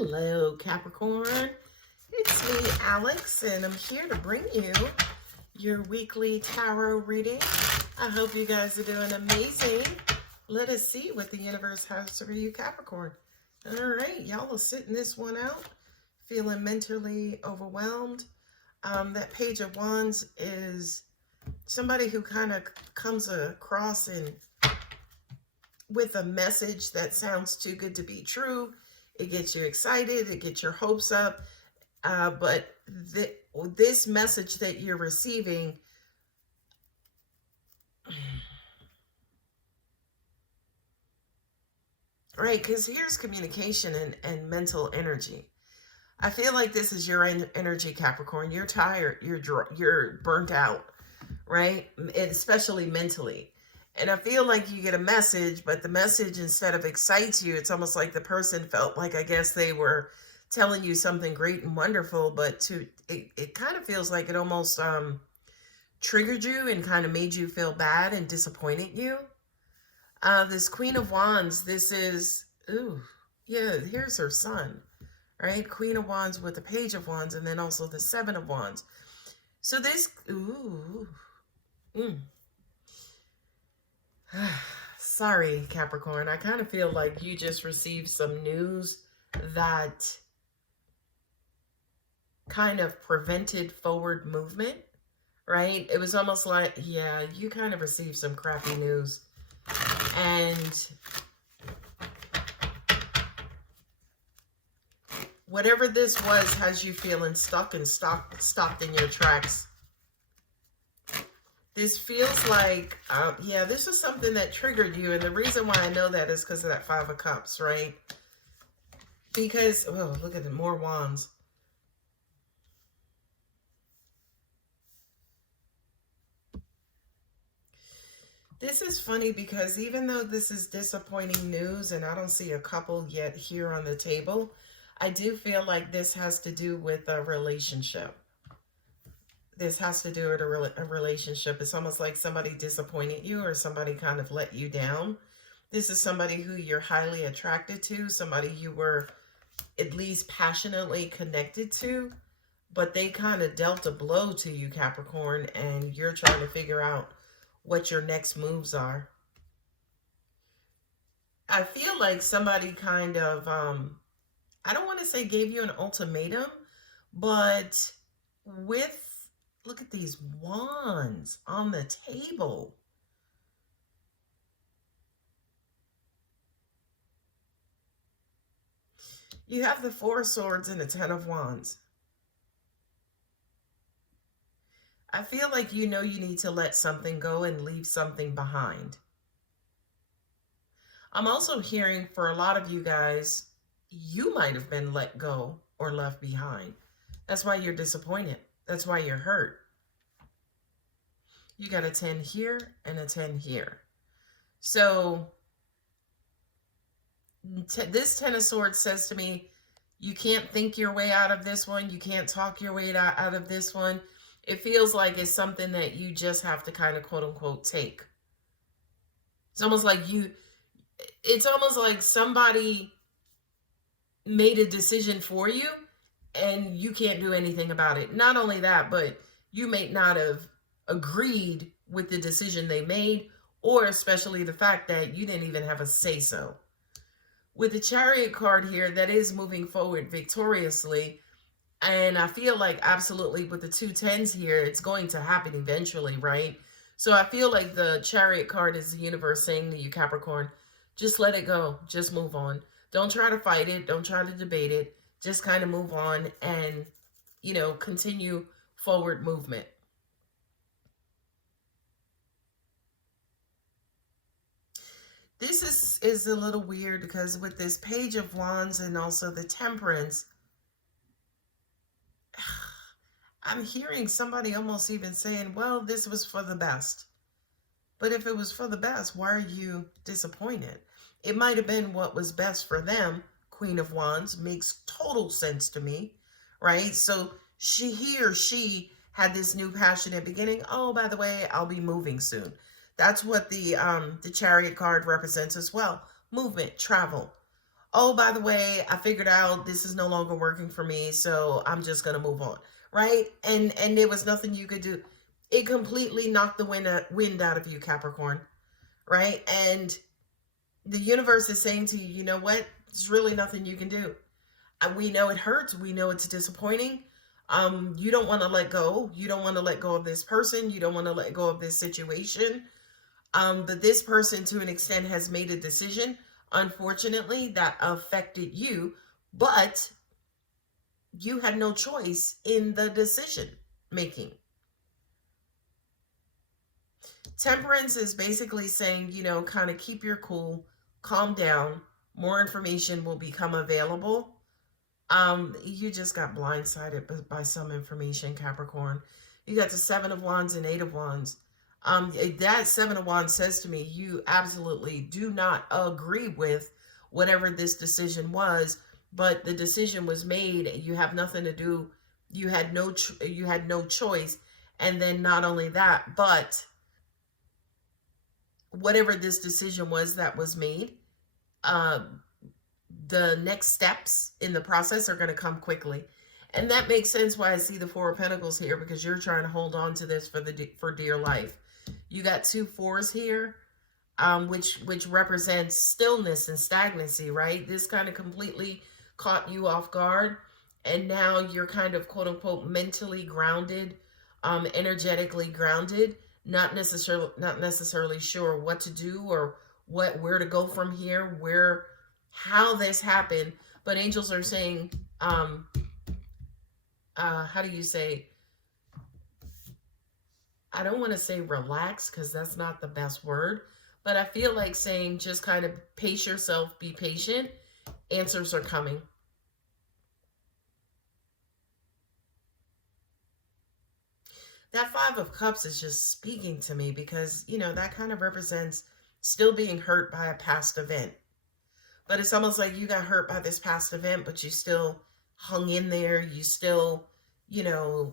Hello, Capricorn. It's me, Alex, and I'm here to bring you your weekly tarot reading. I hope you guys are doing amazing. Let us see what the universe has for you, Capricorn. All right, y'all are sitting this one out, feeling mentally overwhelmed. That Page of Wands is somebody who kind of comes across and with a message that sounds too good to be true. It gets you excited, it gets your hopes up, but this message that you're receiving, right, because here's communication and mental energy. I feel like this is your energy, Capricorn. You're tired, you're burnt out, right? Especially mentally. And I feel like you get a message, but the message, instead of excites you, it's almost like the person felt like, I guess they were telling you something great and wonderful, but it kind of feels like it almost triggered you and kind of made you feel bad and disappointed you. This Queen of Wands, this is, ooh, yeah, here's her son, right? Queen of Wands with the Page of Wands, and then also the Seven of Wands. So this, sorry, Capricorn. I kind of feel like you just received some news that kind of prevented forward movement, right? It was almost like, yeah, you kind of received some crappy news. And whatever this was has you feeling stuck and stopped in your tracks. This feels like, yeah, this is something that triggered you. And the reason why I know that is because of that Five of Cups, right? Because, oh, look at the more wands. This is funny because even though this is disappointing news and I don't see a couple yet here on the table, I do feel like this has to do with a relationship. This has to do with a relationship. It's almost like somebody disappointed you or somebody kind of let you down. This is somebody who you're highly attracted to, somebody you were at least passionately connected to, but they kind of dealt a blow to you, Capricorn, and you're trying to figure out what your next moves are. I feel like somebody kind of, I don't want to say gave you an ultimatum, but with, look at these wands on the table. You have the Four of Swords and the Ten of Wands. I feel like you know you need to let something go and leave something behind. I'm also hearing for a lot of you guys, you might have been let go or left behind. That's why you're disappointed. That's why you're hurt. You got a 10 here and a 10 here. So this Ten of Swords says to me, you can't think your way out of this one. You can't talk your way out of this one. It feels like it's something that you just have to kind of quote unquote take. It's almost like it's almost like somebody made a decision for you and you can't do anything about it. Not only that, but you may not have agreed with the decision they made, or especially the fact that you didn't even have a say-so. With the Chariot card here, that is moving forward victoriously. And I feel like absolutely with the two tens here, it's going to happen eventually, right? So I feel like the Chariot card is the universe saying to you, Capricorn, just let it go. Just move on. Don't try to fight it. Don't try to debate it. Just kind of move on and, you know, continue forward movement. This is a little weird because with this Page of Wands and also the Temperance, I'm hearing somebody almost even saying, well, this was for the best. But if it was for the best, why are you disappointed? It might have been what was best for them. Queen of Wands makes total sense to me, right? So he or she had this new passionate beginning. Oh, by the way, I'll be moving soon. That's what the Chariot card represents as well. Movement, travel. oh, by the way, I figured out this is no longer working for me, so I'm just going to move on, right? And there was nothing you could do. It completely knocked the wind out of you, Capricorn, right? And the universe is saying to you, you know what? There's really nothing you can do. We know it hurts. We know it's disappointing. You don't want to let go. You don't want to let go of this person. You don't want to let go of this situation. But this person, to an extent, has made a decision, unfortunately, that affected you, but you had no choice in the decision making. Temperance is basically saying, you know, kind of keep your cool, calm down. More information will become available. You just got blindsided by some information, Capricorn. You got the Seven of Wands and Eight of Wands. That Seven of Wands says to me, you absolutely do not agree with whatever this decision was, but the decision was made. You have nothing to do. You had no choice. And then not only that, but whatever this decision was that was made, the next steps in the process are going to come quickly. And that makes sense why I see the Four of Pentacles here, because you're trying to hold on to this for dear life. You got two fours here, which represents stillness and stagnancy, right? This kind of completely caught you off guard. And now you're kind of quote unquote mentally grounded, energetically grounded, not necessarily sure what to do or where to go from here, how this happened. But angels are saying, how do you say, I don't want to say relax, because that's not the best word, but I feel like saying just kind of pace yourself, be patient. Answers are coming. That Five of Cups is just speaking to me because, you know, that kind of represents still being hurt by a past event. But it's almost like you got hurt by this past event, but you still hung in there. You still, you know,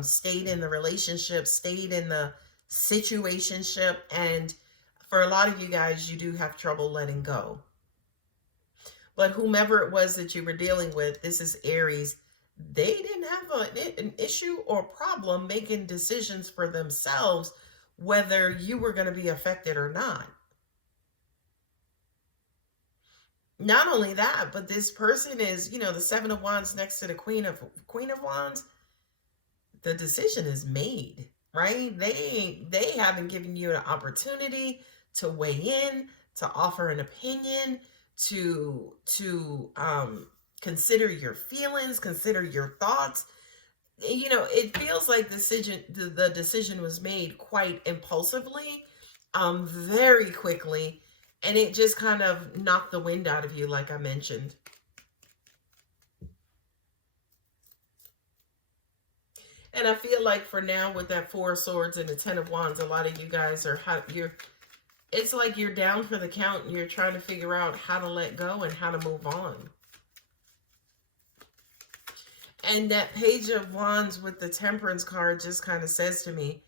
stayed in the relationship, stayed in the situationship. And for a lot of you guys, you do have trouble letting go. But whomever it was that you were dealing with, this is Aries, they didn't have an issue or problem making decisions for themselves, whether you were going to be affected or not. Not only that, but this person is, you know, the Seven of Wands next to the Queen of Wands. The decision is made, right? They haven't given you an opportunity to weigh in, to offer an opinion, to consider your feelings, consider your thoughts. You know, it feels like the decision was made quite impulsively, very quickly. And it just kind of knocked the wind out of you, like I mentioned. And I feel like for now, with that Four of Swords and the Ten of Wands, a lot of you guys it's like you're down for the count and you're trying to figure out how to let go and how to move on. And that Page of Wands with the Temperance card just kind of says to me,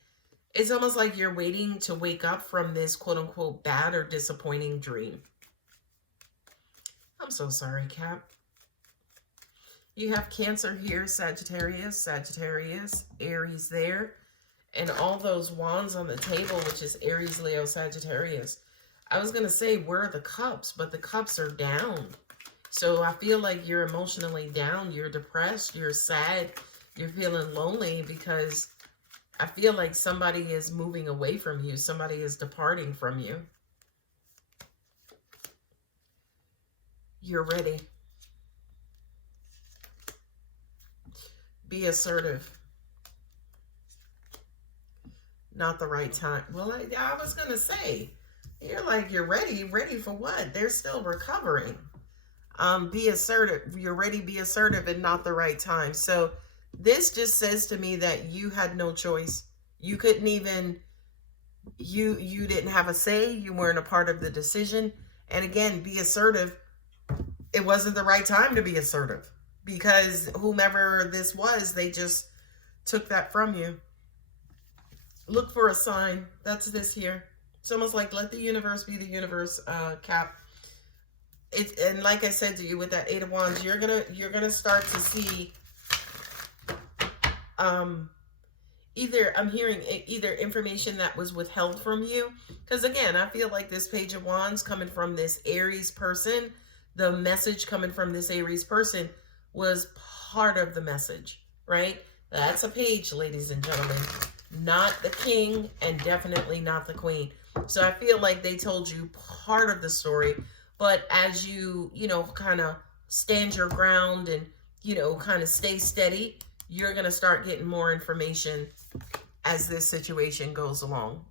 it's almost like you're waiting to wake up from this quote-unquote bad or disappointing dream. I'm so sorry, Cap. You have Cancer here, Sagittarius, Aries there, and all those wands on the table, which is Aries, Leo, Sagittarius. I was going to say, where are the cups? But the cups are down. So I feel like you're emotionally down. You're depressed. You're sad. You're feeling lonely because I feel like somebody is moving away from you. Somebody is departing from you. You're ready. Be assertive. Not the right time. Well, I was going to say, you're like, you're ready. Ready for what? They're still recovering. Be assertive. You're ready. Be assertive and not the right time. So this just says to me that you had no choice. You couldn't even, you didn't have a say. You weren't a part of the decision. And again, be assertive. It wasn't the right time to be assertive because whomever this was, they just took that from you. Look for a sign. That's this here. It's almost like let the universe be the universe, Cap. It, and like I said to you with that Eight of Wands, you're gonna start to see either, I'm hearing either information that was withheld from you, because again, I feel like this Page of Wands coming from this Aries person, the message coming from this Aries person was part of the message, right? That's a page, ladies and gentlemen, not the king, and definitely not the queen. So I feel like they told you part of the story, but as you, kind of stand your ground and, kind of stay steady, you're going to start getting more information as this situation goes along.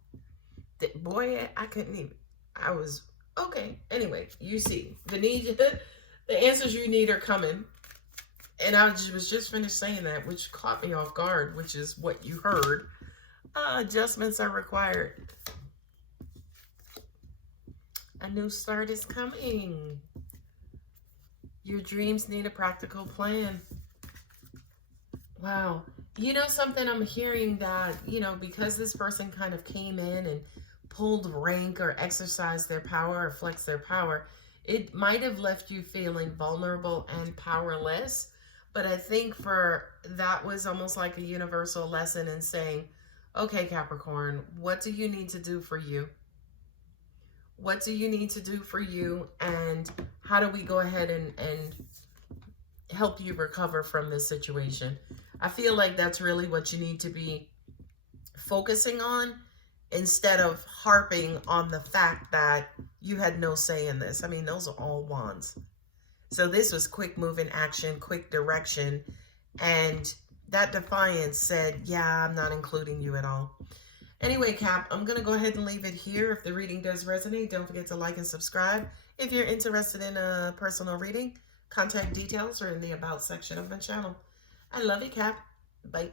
Boy, I couldn't even, I was, okay. Anyway, you see, the answers you need are coming. And I was just finished saying that, which caught me off guard, which is what you heard. Adjustments are required. A new start is coming. Your dreams need a practical plan. Wow. You know something, I'm hearing that, because this person kind of came in and pulled rank or exercised their power or flexed their power, it might have left you feeling vulnerable and powerless. But I think that was almost like a universal lesson in saying, okay, Capricorn, what do you need to do for you? What do you need to do for you? And how do we go ahead and help you recover from this situation? I feel like that's really what you need to be focusing on, instead of harping on the fact that you had no say in this. I mean, those are all wands. So this was quick moving action, quick direction. And that defiance said, yeah, I'm not including you at all. Anyway, Cap, I'm going to go ahead and leave it here. If the reading does resonate, don't forget to like and subscribe. If you're interested in a personal reading, contact details are in the About section of my channel. I love you, Cap. Bye.